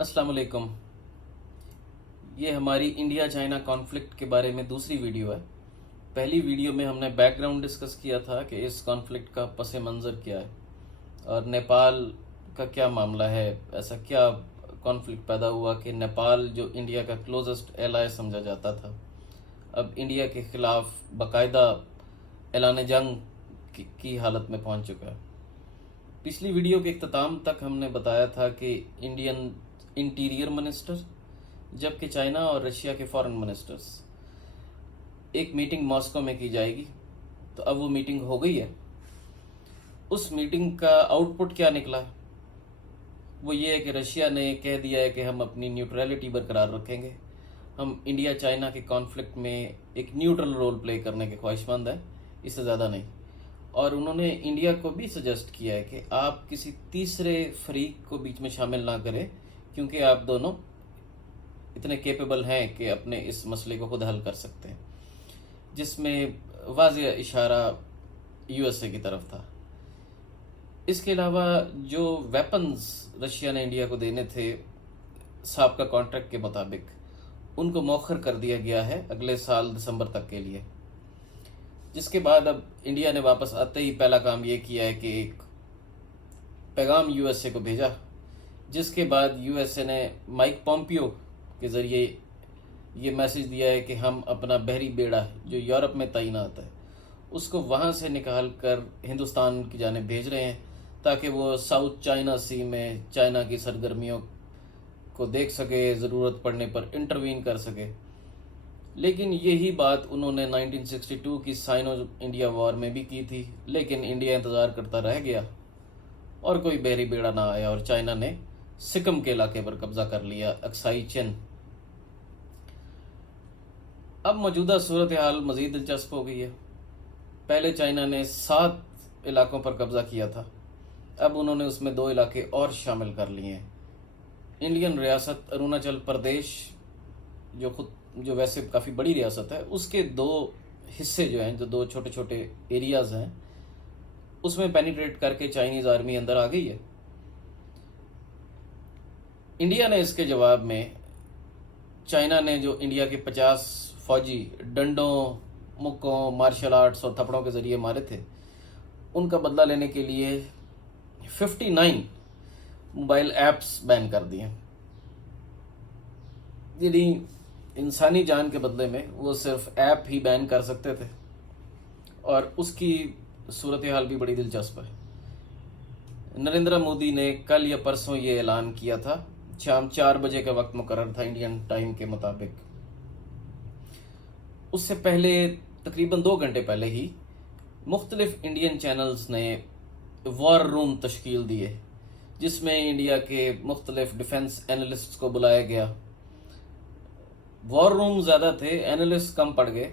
अस्सलाम वालेकुम। ये हमारी इंडिया चाइना कॉन्फ्लिक्ट के बारे में दूसरी वीडियो है। पहली वीडियो में हमने बैकग्राउंड डिस्कस किया था कि इस कॉन्फ्लिक्ट का पस मंज़र क्या है और नेपाल का क्या मामला है। ऐसा क्या कॉन्फ्लिक्ट पैदा हुआ कि नेपाल जो इंडिया का क्लोजेस्ट एलाय समझा जाता था, अब इंडिया के खिलाफ बाकायदा ऐलान जंग की हालत में पहुंच चुका है। पिछली वीडियो के इख्तिताम तक हमने बताया था कि इंडियन इंटीरियर मिनिस्टर जबकि चाइना और रशिया के फॉरेन मिनिस्टर्स एक मीटिंग मॉस्को में की जाएगी। तो अब वो मीटिंग हो गई है। उस मीटिंग का आउटपुट क्या निकला? वो ये है कि रशिया ने कह दिया है कि हम अपनी न्यूट्रलिटी बरकरार रखेंगे, हम इंडिया चाइना के कॉन्फ्लिक्ट में एक न्यूट्रल रोल प्ले करने के ख्वाहिशमंद हैं, इससे ज़्यादा नहीं। और उन्होंने इंडिया को भी सजेस्ट किया है कि आप किसी तीसरे फरीक को बीच में शामिल ना करें, क्योंकि आप दोनों इतने केपेबल हैं कि अपने इस मसले को खुद हल कर सकते हैं, जिसमें वाज़ेह इशारा यूएसए की तरफ था। इसके अलावा जो वेपन्स रशिया ने इंडिया को देने थे साबका कॉन्ट्रैक्ट के मुताबिक, उनको मौखर कर दिया गया है अगले साल दिसंबर तक के लिए। जिसके बाद अब इंडिया ने वापस आते ही पहला काम ये किया है कि एक पैगाम यूएसए को भेजा, जिसके बाद यूएसए ने माइक पॉम्पियो के ज़रिए ये मैसेज दिया है कि हम अपना बहरी बेड़ा जो यूरोप में तैनात है उसको वहाँ से निकाल कर हिंदुस्तान की जाने भेज रहे हैं, ताकि वो साउथ चाइना सी में चाइना की सरगर्मियों को देख सके, ज़रूरत पड़ने पर इंटरवीन कर सके। लेकिन यही बात उन्होंने 1962 की साइनो इंडिया वॉर में भी की थी, लेकिन इंडिया इंतज़ार करता रह गया और कोई बहरी बेड़ा ना आया और चाइना ने सिक्किम के इलाके पर कब्जा कर लिया, अक्साई चिन। अब मौजूदा सूरत हाल मज़ीद दिलचस्प हो गई है। पहले चाइना ने 7 इलाकों पर कब्जा किया था, अब उन्होंने उसमें 2 इलाके और शामिल कर लिए हैं। इंडियन रियासत अरुणाचल प्रदेश जो वैसे काफ़ी बड़ी रियासत है, उसके 2 हिस्से जो हैं, जो 2 छोटे छोटे एरियाज़ हैं, उसमें पेनिट्रेट करके चाइनीज़ आर्मी अंदर आ गई है। इंडिया ने इसके जवाब में, चाइना ने जो इंडिया के 50 फौजी डंडों, मुक्कों, मार्शल आर्ट्स और थप्पड़ों के ज़रिए मारे थे, उनका बदला लेने के लिए 59 मोबाइल ऐप्स बैन कर दिए। यदि इंसानी जान के बदले में वो सिर्फ ऐप ही बैन कर सकते थे, और उसकी सूरत हाल भी बड़ी दिलचस्प है। नरेंद्र मोदी ने कल या परसों ये ऐलान किया था, शाम 4 बजे का वक्त मुकर्रर था इंडियन टाइम के मुताबिक। उससे पहले तकरीबन 2 घंटे पहले ही मुख्तलिफ इंडियन चैनल्स ने वॉर रूम तश्कील दिए, जिसमें इंडिया के मुख्तलिफ डिफेंस एनालिस्ट्स को बुलाया गया। वॉर रूम ज़्यादा थे, एनालिस्ट कम पड़ गए।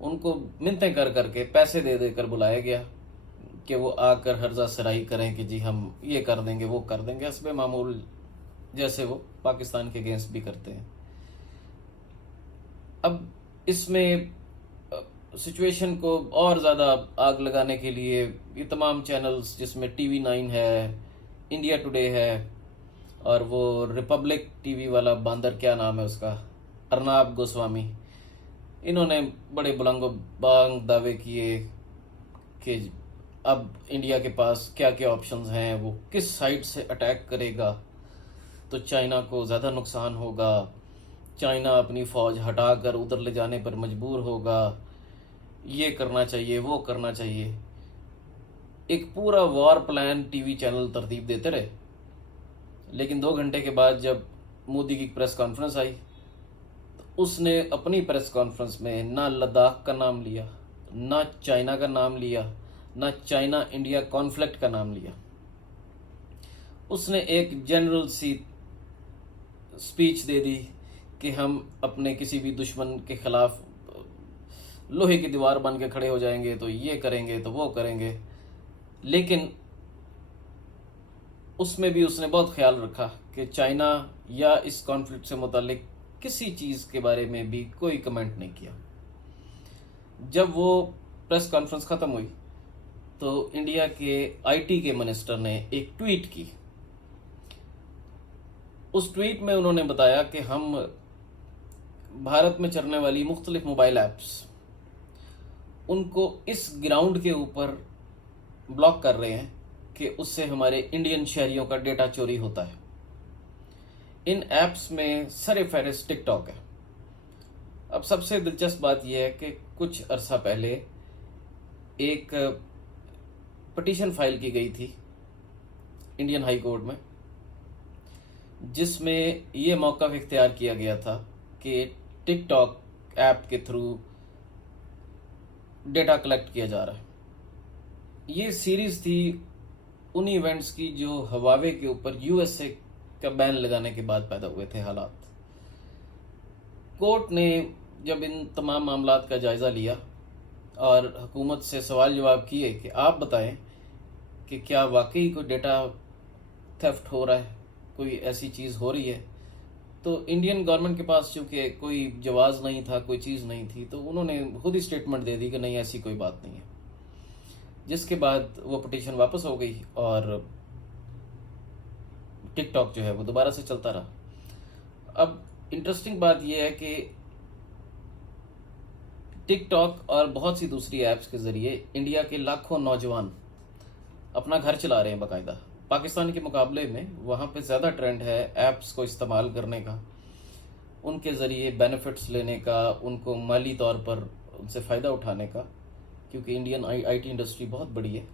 उनको मिन्नतें कर करके पैसे दे देकर बुलाया गया कि वो आकर हर्जा सराई करें कि जी हम ये कर देंगे, वो कर देंगे, हस्बे मामूल, जैसे वो पाकिस्तान के अगेंस्ट भी करते हैं। अब इसमें सिचुएशन को और ज़्यादा आग लगाने के लिए ये तमाम चैनल्स, जिसमें TV9 है, इंडिया टुडे है, और वो रिपब्लिक टीवी वाला बांदर, क्या नाम है उसका, अर्नाब गोस्वामी, इन्होंने बड़े बुलंदो बांग दावे किए कि अब इंडिया के पास क्या क्या ऑप्शंस हैं, वो किस साइड से अटैक करेगा तो चाइना को ज़्यादा नुकसान होगा, चाइना अपनी फ़ौज हटाकर उधर ले जाने पर मजबूर होगा, ये करना चाहिए, वो करना चाहिए। एक पूरा वॉर प्लान टीवी चैनल तरतीब देते रहे। लेकिन 2 घंटे के बाद जब मोदी की प्रेस कॉन्फ्रेंस आई, तो उसने अपनी प्रेस कॉन्फ्रेंस में ना लद्दाख का नाम लिया, ना चाइना का नाम लिया, ना चाइना इंडिया कॉन्फ्लिक्ट का नाम लिया। उसने एक जनरल सी स्पीच दे दी कि हम अपने किसी भी दुश्मन के खिलाफ लोहे की दीवार बन के खड़े हो जाएंगे, तो ये करेंगे, तो वो करेंगे। लेकिन उसमें भी उसने बहुत ख्याल रखा कि चाइना या इस कॉन्फ्लिक्ट से मुतालिक किसी चीज़ के बारे में भी कोई कमेंट नहीं किया। जब वो प्रेस कॉन्फ्रेंस ख़त्म हुई तो इंडिया के IT के मिनिस्टर ने एक ट्वीट की उस ट्वीट में उन्होंने बताया कि हम भारत में चलने वाली मुख्तलिफ मोबाइल ऐप्स उनको इस ग्राउंड के ऊपर ब्लॉक कर रहे हैं कि उससे हमारे इंडियन शहरियों का डेटा चोरी होता है। इन ऐप्स में सरे फहरिस्त टिकटॉक है। अब सबसे दिलचस्प बात यह है कि कुछ अरसा पहले एक पिटीशन फाइल की गई थी इंडियन हाई कोर्ट में, जिसमें ये मौका इख्तियार किया गया था कि टिकटॉक ऐप के थ्रू डेटा कलेक्ट किया जा रहा है। ये सीरीज थी उन इवेंट्स की जो हवावे के ऊपर यूएसए का बैन लगाने के बाद पैदा हुए थे हालात। कोर्ट ने जब इन तमाम मामलात का जायज़ा लिया और हुकूमत से सवाल जवाब किए कि आप बताएं कि क्या वाकई कोई डेटा थेफ्ट हो रहा है, कोई ऐसी चीज़ हो रही है, तो इंडियन गवर्नमेंट के पास चूँकि कोई जवाज़ नहीं था, कोई चीज़ नहीं थी, तो उन्होंने खुद ही स्टेटमेंट दे दी कि नहीं, ऐसी कोई बात नहीं है। जिसके बाद वो पिटीशन वापस हो गई और टिकटॉक जो है वो दोबारा से चलता रहा। अब इंटरेस्टिंग बात यह है कि टिकटॉक और बहुत सी दूसरी ऐप्स के ज़रिए इंडिया के लाखों नौजवान अपना घर चला रहे हैं बाकायदा। पाकिस्तान के मुकाबले में वहाँ पे ज़्यादा ट्रेंड है ऐप्स को इस्तेमाल करने का, उनके ज़रिए बेनिफिट्स लेने का, उनको माली तौर पर उनसे फ़ायदा उठाने का, क्योंकि इंडियन आईटी इंडस्ट्री बहुत बड़ी है।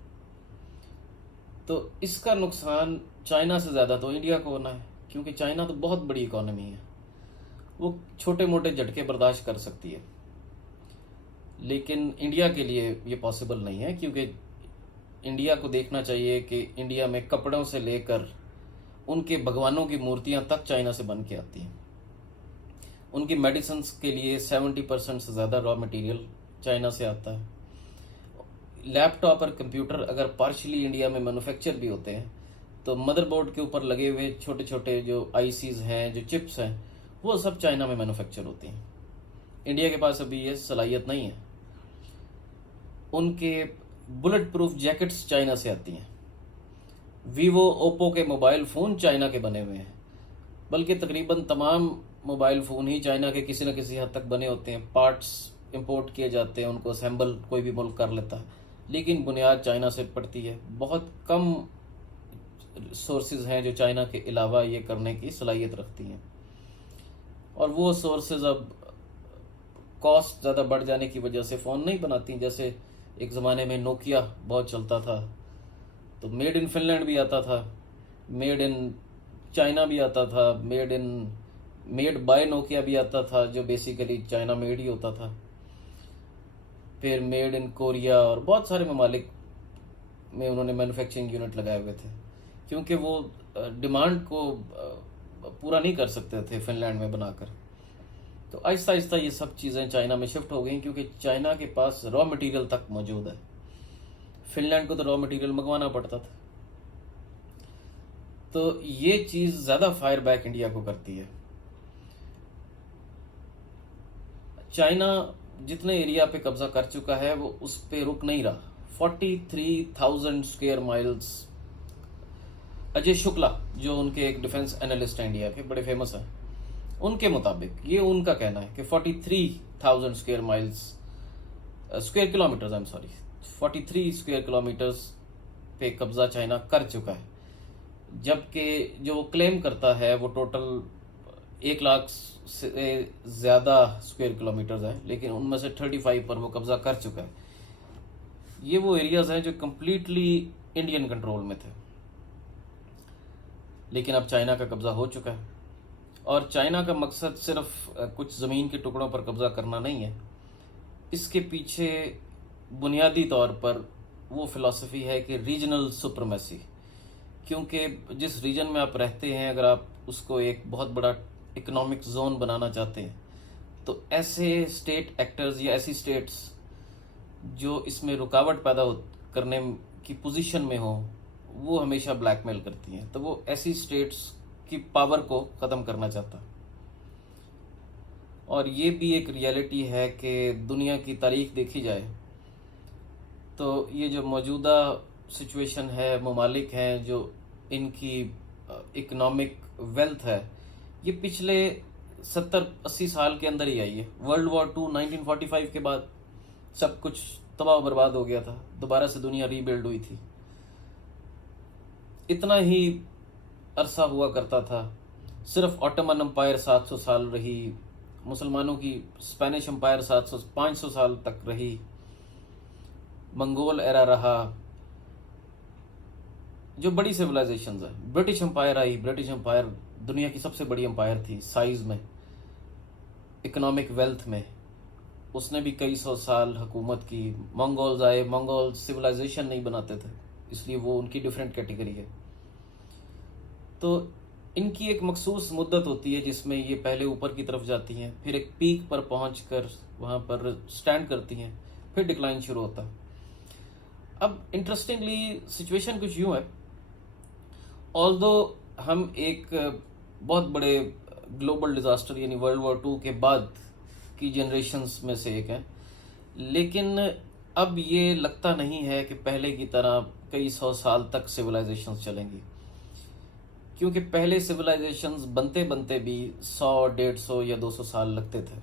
तो इसका नुकसान चाइना से ज़्यादा तो इंडिया को होना है, क्योंकि चाइना तो बहुत बड़ी इकॉनमी है, वो छोटे मोटे झटके बर्दाश्त कर सकती है। लेकिन इंडिया के लिए ये पॉसिबल नहीं है, क्योंकि इंडिया को देखना चाहिए कि इंडिया में कपड़ों से लेकर उनके भगवानों की मूर्तियां तक चाइना से बन के आती हैं। उनकी मेडिसिन्स के लिए 70% से ज़्यादा रॉ मटेरियल चाइना से आता है। लैपटॉप और कंप्यूटर अगर पार्शली इंडिया में मैन्युफैक्चर भी होते हैं, तो मदरबोर्ड के ऊपर लगे हुए छोटे छोटे जो आईसीज हैं, जो चिप्स हैं, वो सब चाइना में मैन्युफैक्चर होती हैं। इंडिया के पास अभी ये सलाहियत नहीं है। उनके बुलेट प्रूफ जैकेट्स चाइना से आती हैं। वीवो ओप्पो के मोबाइल फ़ोन चाइना के बने हुए हैं, बल्कि तकरीबन तमाम मोबाइल फ़ोन ही चाइना के किसी न किसी हद तक बने होते हैं। पार्ट्स इंपोर्ट किए जाते हैं, उनको असेंबल कोई भी मुल्क कर लेता है, लेकिन बुनियाद चाइना से पड़ती है। बहुत कम सोर्सेज हैं जो चाइना के अलावा ये करने की सलाहियत रखती हैं, और वो सोर्सेज अब कॉस्ट ज़्यादा बढ़ जाने की वजह से फ़ोन नहीं बनाती। जैसे एक ज़माने में नोकिया बहुत चलता था, तो मेड इन फिनलैंड भी आता था, मेड इन चाइना भी आता था, मेड बाय नोकिया भी आता था, जो बेसिकली चाइना मेड ही होता था। फिर मेड इन कोरिया और बहुत सारे ममालिक में उन्होंने मैन्युफैक्चरिंग यूनिट लगाए हुए थे, क्योंकि वो डिमांड को पूरा नहीं कर सकते थे फिनलैंड में बनाकर। तो आहिस्ता आहिस्ता ये सब चीज़ें चाइना में शिफ्ट हो गई, क्योंकि चाइना के पास रॉ मटेरियल तक मौजूद है। फिनलैंड को तो रॉ मटेरियल मंगवाना पड़ता था। तो ये चीज़ ज़्यादा फायर बैक इंडिया को करती है। चाइना जितने एरिया पे कब्जा कर चुका है वो उस पे रुक नहीं रहा। 43,000 स्क्वायर माइल्स। अजय शुक्ला जो उनके एक डिफेंस एनालिस्ट हैं इंडिया के, बड़े फेमस हैं, उनके मुताबिक, ये उनका कहना है कि 43,000 square miles, square kilometres, 43 square kilometres पे कब्जा चाइना कर चुका है। जबकि जो वो क्लेम करता है वो टोटल 1 लाख से ज़्यादा स्क्वायर किलोमीटर्स हैं, लेकिन उनमें से 35 पर वो कब्जा कर चुका है। ये वो एरियाज हैं जो कम्प्लीटली इंडियन कंट्रोल में थे, लेकिन अब चाइना का कब्जा हो चुका है। और चाइना का मकसद सिर्फ कुछ ज़मीन के टुकड़ों पर कब्जा करना नहीं है। इसके पीछे बुनियादी तौर पर वो फ़िलासफ़ी है कि रीजनल सुप्रीमेसी, क्योंकि जिस रीजन में आप रहते हैं, अगर आप उसको एक बहुत बड़ा इकोनॉमिक जोन बनाना चाहते हैं, तो ऐसे स्टेट एक्टर्स या ऐसी स्टेट्स जो इसमें रुकावट पैदा करने की पोजीशन में हो, वो हमेशा ब्लैकमेल करती हैं। तो वो ऐसी स्टेट्स की पावर को ख़त्म करना चाहता। और ये भी एक रियलिटी है कि दुनिया की तारीख देखी जाए तो ये जो मौजूदा सिचुएशन है, ममालिक हैं जो इनकी इकोनॉमिक वेल्थ है ये पिछले 70-80 साल के अंदर ही आई है। वर्ल्ड वॉर टू 1945 के बाद सब कुछ तबाह बर्बाद हो गया था, दोबारा से दुनिया रीबिल्ड हुई थी। इतना ही अरसा हुआ करता था। सिर्फ ऑटोमन एम्पायर 700 साल रही, मुसलमानों की स्पेनिश एम्पायर 500 साल तक रही, मंगोल एरा रहा, जो बड़ी सिविलाइजेशंस है। ब्रिटिश एम्पायर आई, ब्रिटिश एम्पायर दुनिया की सबसे बड़ी एम्पायर थी साइज में, इकोनॉमिक वेल्थ में। उसने भी कई सौ साल हुकूमत की। मंगोल्स आए, मंगोल सिविलाइजेशन नहीं बनाते थे, इसलिए वो उनकी डिफरेंट कैटेगरी है। तो इनकी एक मखसूस मुद्दत होती है जिसमें ये पहले ऊपर की तरफ जाती हैं, फिर एक पीक पर पहुंचकर वहां पर स्टैंड करती हैं, फिर डिक्लाइन शुरू होता है। अब इंटरेस्टिंगली सिचुएशन कुछ यूं है, ऑल्दो हम एक बहुत बड़े ग्लोबल डिजास्टर यानी वर्ल्ड वॉर टू के बाद की जनरेशन्स में से एक है, लेकिन अब ये लगता नहीं है कि पहले की तरह कई सौ साल तक सिविलाइजेशंस चलेंगी, क्योंकि पहले सिविलाइजेशंस बनते बनते भी 100, 150 या 200 साल लगते थे।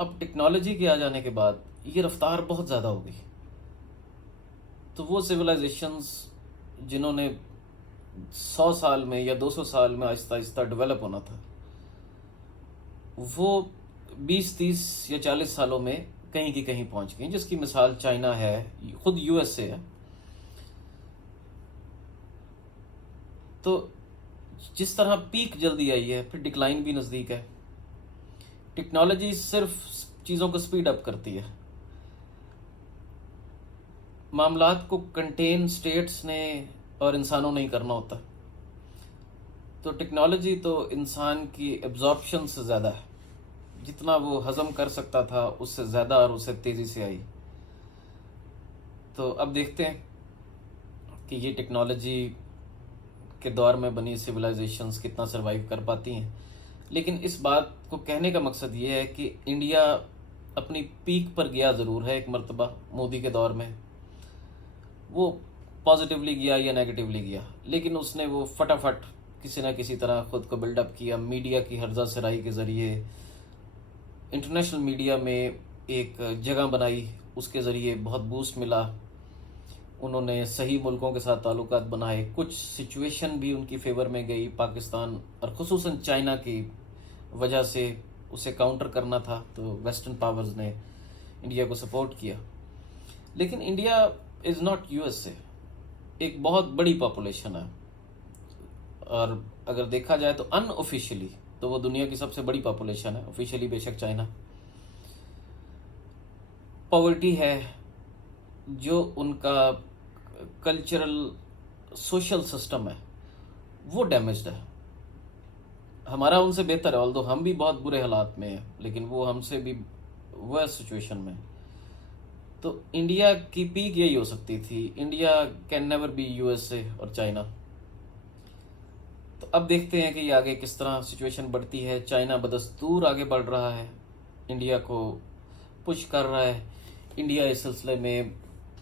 अब टेक्नोलॉजी के आ जाने के बाद ये रफ्तार बहुत ज़्यादा हो गई। तो वो सिविलाइजेशंस जिन्होंने 100 साल में या 200 साल में आहिस्ता आहिस्ता डेवलप होना था, वो 20, 30 या 40 सालों में कहीं की कहीं पहुंच गई, जिसकी मिसाल चाइना है, खुद यूएसए है। तो जिस तरह पीक जल्दी आई है, फिर डिक्लाइन भी नज़दीक है। टेक्नोलॉजी सिर्फ चीज़ों को स्पीड अप करती है। मामलात को कंटेन स्टेट्स ने और इंसानों ने ही करना होता। तो टेक्नोलॉजी तो इंसान की एब्जॉर्प्शन से ज़्यादा है, जितना वो हजम कर सकता था उससे ज़्यादा और उससे तेज़ी से आई। तो अब देखते हैं कि ये टेक्नोलॉजी के दौर में बनी सिविलाइजेशंस कितना सरवाइव कर पाती हैं। लेकिन इस बात को कहने का मकसद ये है कि इंडिया अपनी पीक पर गया ज़रूर है एक मर्तबा मोदी के दौर में। वो पॉजिटिवली गया या नेगेटिवली गया, लेकिन उसने वो फटाफट किसी ना किसी तरह ख़ुद को बिल्डअप किया। मीडिया की हर्जा सराई के ज़रिए, इंटरनेशनल मीडिया में एक जगह बनाई, उसके ज़रिए बहुत बूस्ट मिला। उन्होंने सही मुल्कों के साथ ताल्लुकात बनाए, कुछ सिचुएशन भी उनकी फेवर में गई। पाकिस्तान और ख़ुसूसन चाइना की वजह से उसे काउंटर करना था, तो वेस्टर्न पावर्स ने इंडिया को सपोर्ट किया। लेकिन इंडिया इज़ नॉट यूएसए, एक बहुत बड़ी पॉपुलेशन है, और अगर देखा जाए तो अनऑफिशियली तो वो दुनिया की सबसे बड़ी पॉपुलेशन है। ऑफिशियली बेशक चाइना। पॉवर्टी है, जो उनका कल्चरल सोशल सिस्टम है वो डैमेज्ड है। हमारा उनसे बेहतर है, ऑल्दो हम भी बहुत बुरे हालात में हैं, लेकिन वो हमसे भी वर्स सिचुएशन में। तो इंडिया की पीक यही हो सकती थी। India can never be USA और चाइना। तो अब देखते हैं कि ये आगे किस तरह सिचुएशन बढ़ती है। चाइना बदस्तूर आगे बढ़ रहा है, इंडिया को पुश कर रहा है। इंडिया इस सिलसिले में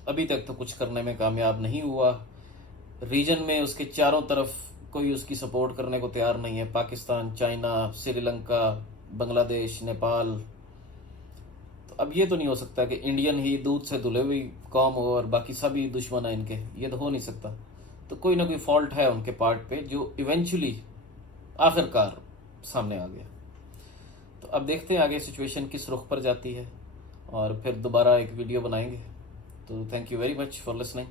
अभी तक तो कुछ करने में कामयाब नहीं हुआ। रीजन में उसके चारों तरफ कोई उसकी सपोर्ट करने को तैयार नहीं है। पाकिस्तान, चाइना, श्रीलंका, बांग्लादेश, नेपाल। तो अब ये तो नहीं हो सकता कि इंडियन ही दूध से धुले हुई कौम हो और बाकी सभी दुश्मन हैं इनके, ये तो हो नहीं सकता। तो कोई ना कोई फॉल्ट है उनके पार्ट पे, जो इवेंचुअली आखिरकार सामने आ गया। तो अब देखते हैं आगे सिचुएशन किस रुख पर जाती है, और फिर दोबारा एक वीडियो बनाएंगे। तो thank you very much for listening.